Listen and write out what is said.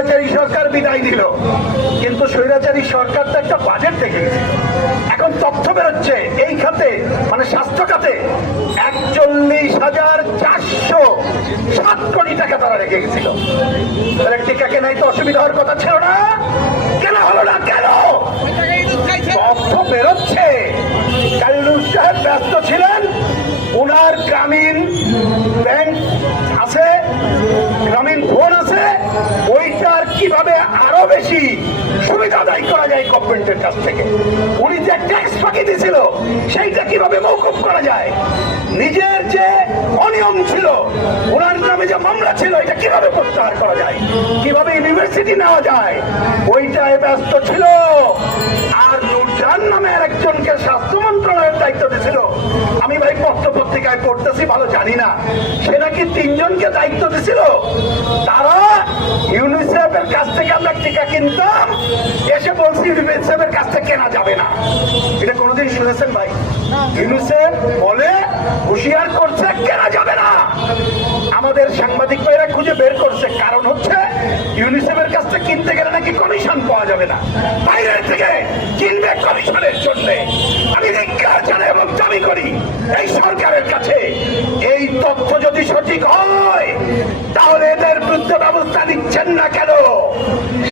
স্বৈরাচারী সরকার বিদায় দিল, কিন্তু স্বৈরাচারী সরকার তো একটা বাজেট দেখে গেছে। এখন তথ্য বেরোচ্ছে এই খাতে মানে স্বাস্থ্য খাতে 41,407 কোটি টাকা তারা রেখে গেছিল। তাহলে টিকা কেনাই তো অসুবিধা হওয়ার কথা ছিল না, কেন হলো না? কেন তথ্য বেরোচ্ছে কালিলুর সাহেব ব্যস্ত ছিলেন, ওনার গ্রামীণ ব্যাংক আছে, গ্রামীণ ফোন আছে, ওইটার কিভাবে আরো বেশি সুবিধা আদায় করা যায় গভর্নমেন্টের কাছ থেকে। উনি যে ট্যাক্স ফাঁকি দিয়েছিল সেইটা কিভাবে মওকুফ করা যায়, নিজের যে অনিয়ম ছিল, ওনার নামে যে মামলা ছিল এটা কিভাবে প্রত্যাহার করা যায়, কিভাবে ইউনিভার্সিটি নেওয়া যায়, ওইটায় ব্যস্ত ছিল। আর নুরজাহান নামে একজনকে স্বাস্থ্য মন্ত্রণালয়ের দায়িত্ব দিয়েছিল। আমি ভাই পত্র পত্রিকায় পড়তেছি, ভালো জানি না, সে নাকি 3 জনকে দায়িত্ব দিয়েছিল। তারা ইউনিসেফের কাছ থেকে আমরা টিকা কিনতাম, এসে বলছি ইউনিসেফের কাছ থেকে কেনা যাবে না। এটা কোনোদিন শুনেছেন ভাই? ইউনিসেফ বলে হুঁশিয়ার করছে কেনা যাবে না। আমাদের সাংবাদিক ভাইরা খুঁজে বের করছে, কারণ হচ্ছে ইউনিসেফের কাছ থেকে কিনতে গেলে নাকি কমিশন পাওয়া যাবে না, বাইরের থেকে কিনবে কমিশনের জন্য। আমি ধিক্কার জানাই এবং দাবি করি এই সরকারের কাছে, এই তথ্য যদি সঠিক হয় তাহলে এদের বিরুদ্ধে ব্যবস্থা নিচ্ছেন না কেন?